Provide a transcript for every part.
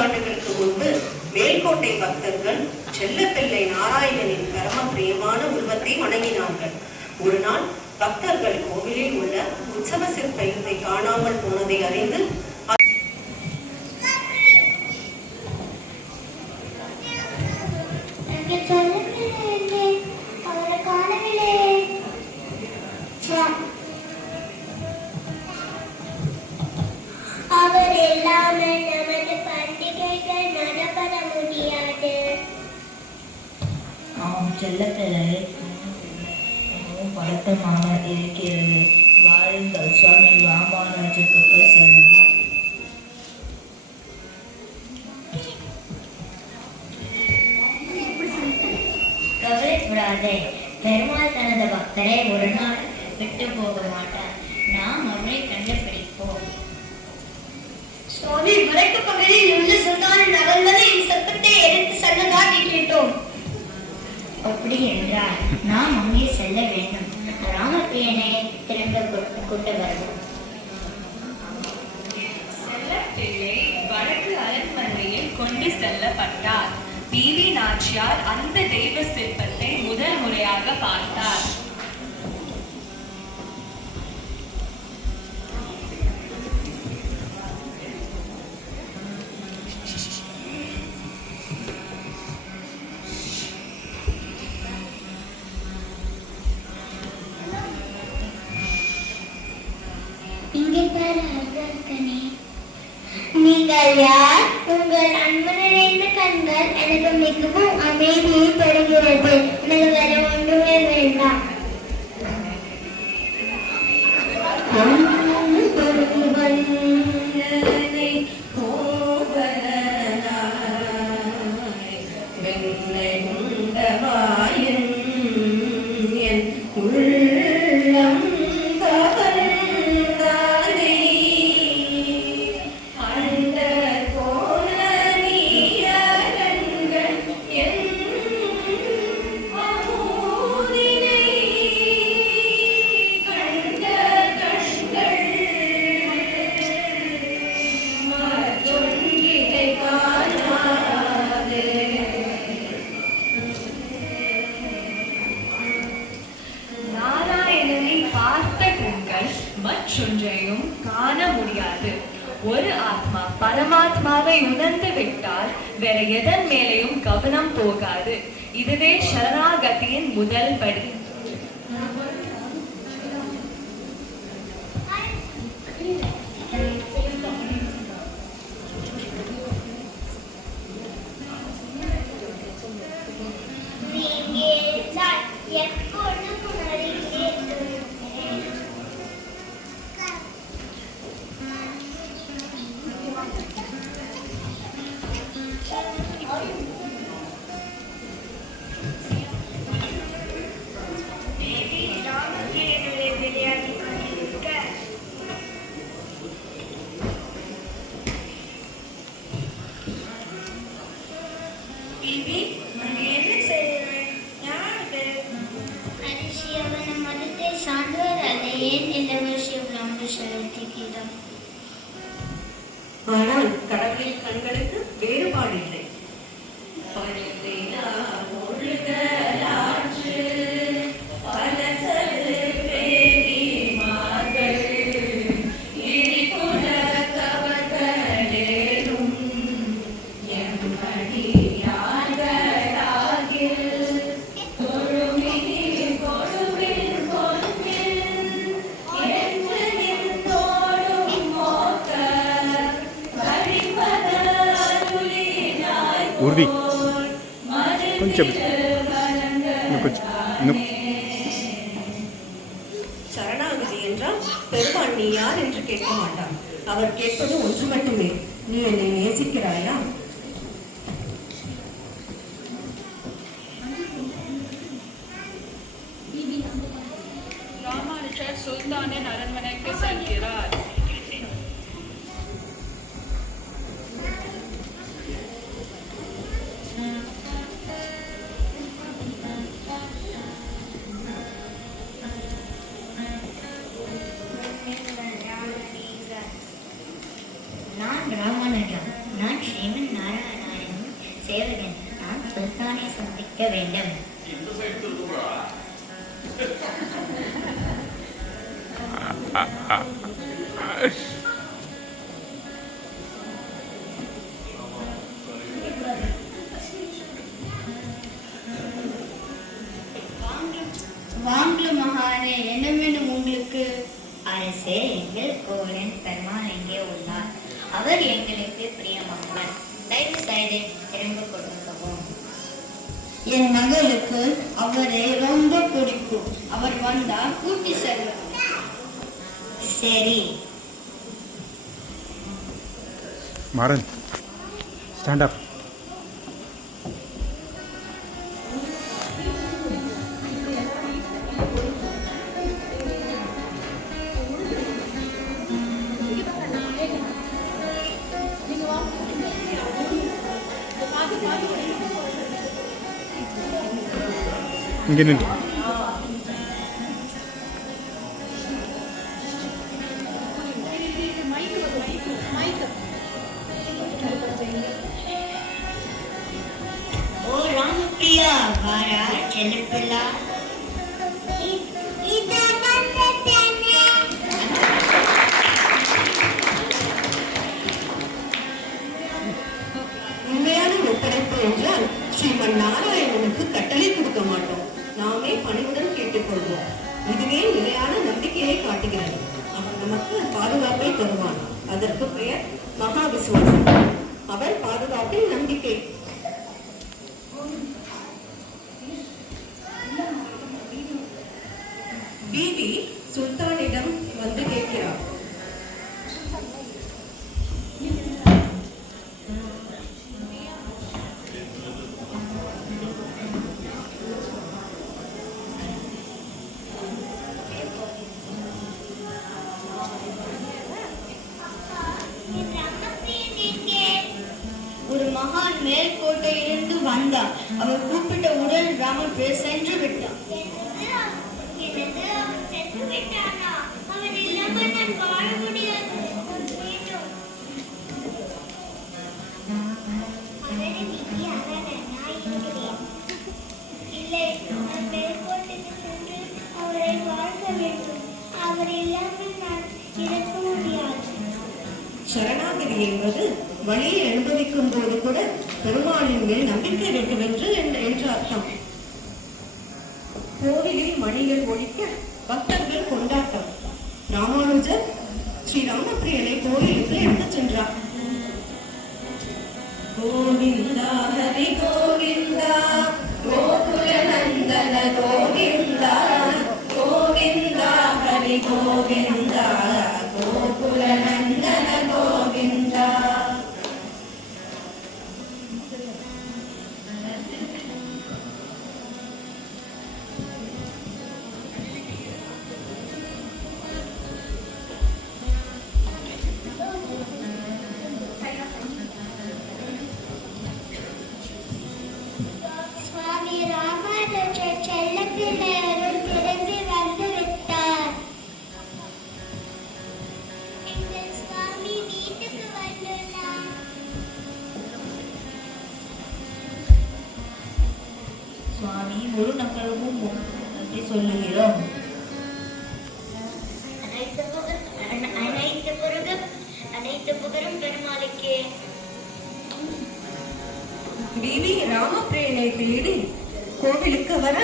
நூற்றாண்டுகளுக்கு முன்பு மேல்கோட்டை பக்தர்கள் செல்லப்பிள்ளை நாராயணனின் பரம பிரியமான உருவத்தை வணங்கினார்கள். ஒரு நாள் பக்தர்கள் கோவிலில் உள்ள உற்சவ சிற்பத்தை காணாமல் போனதை அறிந்து அவர் இல்லாமல் நமது பண்டிகைகள் நடப்பட முடியாது. செல்லப்பிள்ளை பழக்கமாக இருக்கிறது. வாழுங்கள் சுவாமி ராமானுஜருக்கு செல்வோம். கவலைப்படாதே, பெருமாள் தனது பக்தரை ஒரு நாள் விட்டு போக மாட்டார். நாம் அவரை கண்டுபிடிப்போம். சுவாமி, வடக்கு பகுதியில் உள்ள சுல்தான் நகர்ந்தது என் சத்தத்தை எடுத்து செல்லதாக கேட்டோம். அப்படி என்றால் நாம் அங்கே செல்ல வேண்டும். ராமபிரியனை திரும்ப கொண்டு வருவோம். செல்லப்பிள்ளை வடக்கு அரண்மனையில் கொண்டு செல்லப்பட்டார். பிவி நாச்சியார் அந்த தெய்வ சிற்பத்தை முதல் முறையாக பார்த்தார். நீங்கள் யார்? உங்கள் அன்பனின் கண்கள் எனக்கு மிகவும் அமைதியை தருகிறது. எனக்கு வேற ஒன்றுமே வேண்டாம். மற்றொன்றையும் காண முடியாது. ஒரு ஆத்மா பரமாத்மாவை உணர்ந்து விட்டால் வேற எதன் மேலேயும் கவனம் போகாது. இதுவே சரணாகதியின் முதல் படி. ஆனால் கடவுளின் கண்களுக்கு வேறுபாடு இல்லை. உறுதி கொஞ்சம் சரணாகதி என்றால் பெருமாள் நீ யார் என்று கேட்க மாட்டார். அவர் கேட்பது ஒன்று மட்டுமே, நீ என்னை நேசிக்கிறாயா? ராமானுஜர் சுல்தானின் அரண்மனைக்கு செல்கிறார். நான் ராமானுஜம். நான் ஸ்ரீ வைக்க வேண்டும். வாங்க மகானே, என்ன வேணும் உங்களுக்கு? அரசே, எங்கள் கோவிலின் பெருமாள் எங்கே உள்ளார்? அவர் எங்களுக்கு பிரியமானவர். தயவு செய்து திரும்ப கொடுக்கவும். என் மகளுக்கு அவரை ரொம்ப பிடிக்கும். அவர் வந்தா கூட்டி செல்லும். சரி. Maran, stand up. இங்கே நின்று. ஓ ராமப்பிரியா, வாரா செல்லப்பிள்ளா. உண்மையான ஒப்படைப்பு என்றால் ஸ்ரீமன் நாராயணனுக்கு கட்டளை கொடுக்க மாட்டோம். நாமே பணிவுடன் கேட்டுக்கொள்வோம். இதுவே நிலையான நம்பிக்கையை காட்டுகிறது. அவன் நமக்கு பாதுகாப்பை தருவான். அதற்கு பெயர் மகா விசுவாசம். அவர் பாதுகாப்பில் நம்பிக்கை. பீவி சுல்தானிடம் வந்து கேட்கிறார். ஒரு மகான் மேல்கோட்டையிலிருந்து வந்தார். அவர் கூப்பிட்ட உடன் ராமபிரியா சென்று விட்டார். சரணாகதி என்பது வழியை அனுபவிக்கும் போது கூட பெருமாளின் மேல் நம்பிக்கை வேண்டும் என்று அர்த்தம். கோவிலில் மணிகள் ஒலிக்க பக்தர்கள் கொண்டாட்டம். ராமானுஜர் ஸ்ரீ ராமப்பிரியனை கோவிலுக்கு எடுத்துச் சென்றார். கோவிந்தா ஹரி கோவிந்தா, கோகுல நந்தன கோவிந்தா, கோவிந்தா ஹரி கோவிந்தா, கோகுல நந்தன கோவிந்தா. சுவாமி ராமானுஜர் செல்லப்பிள்ளையரும் திரும்பி வந்து விட்டார். எங்கள் சுவாமி வீட்டுக்கு வந்துள்ளார். சுவாமி, ஒரு நகரமும் அப்படி சொல்லுகிறோம். அனைத்து புகழும் பெருமாளுக்கே. பீவி ராமப்பிரியனை தேடி கோவிலுக்கு வர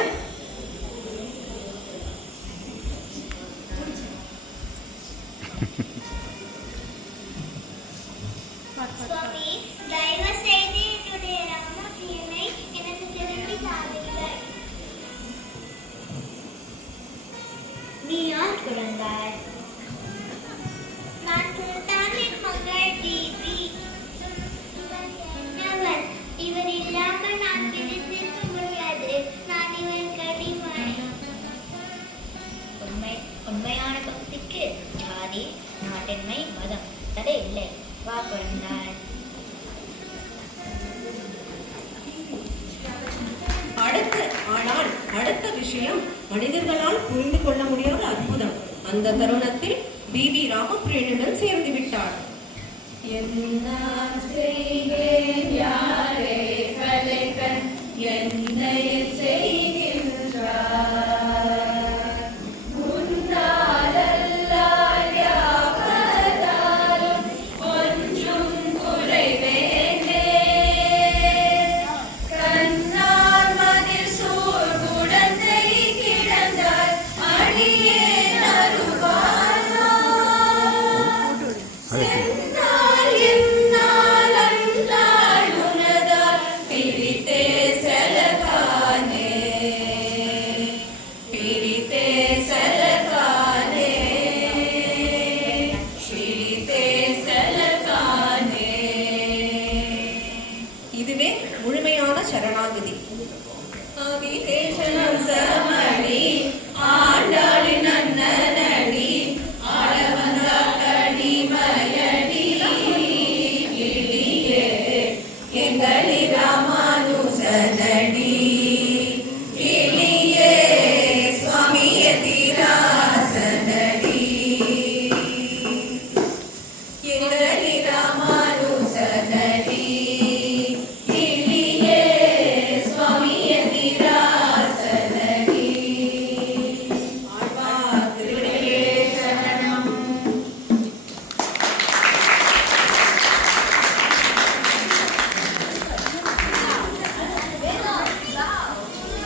சுவாமி, தயவு செய்து என்னுடைய ராமபிரியனை எனக்கு திரும்பி தாருங்கள். நீ யார் குழந்தாய்? நான் சுல்தானின் மகள் பீவி. இவர் என்னவர்? இவர் இல்லாமல் நான் பிரிந்திருக்க முடியாது. நான் இவர் கடிமை. உண்மையான பக்திக்கு ஜாதி, நாட்டின்மை, மதம் தடை இல்லை. வா குழந்தாய். அடுத்த விஷயம் மனிதர்களால் புரிந்து கொள்ள முடியாத அற்புதம். அந்த தருணத்தில் பீவி ராமப்பிரியனுடன் சேர்ந்து விட்டார். என்ன செய்வேன் யாரே கலைக்கன் என்னை சரணாகதி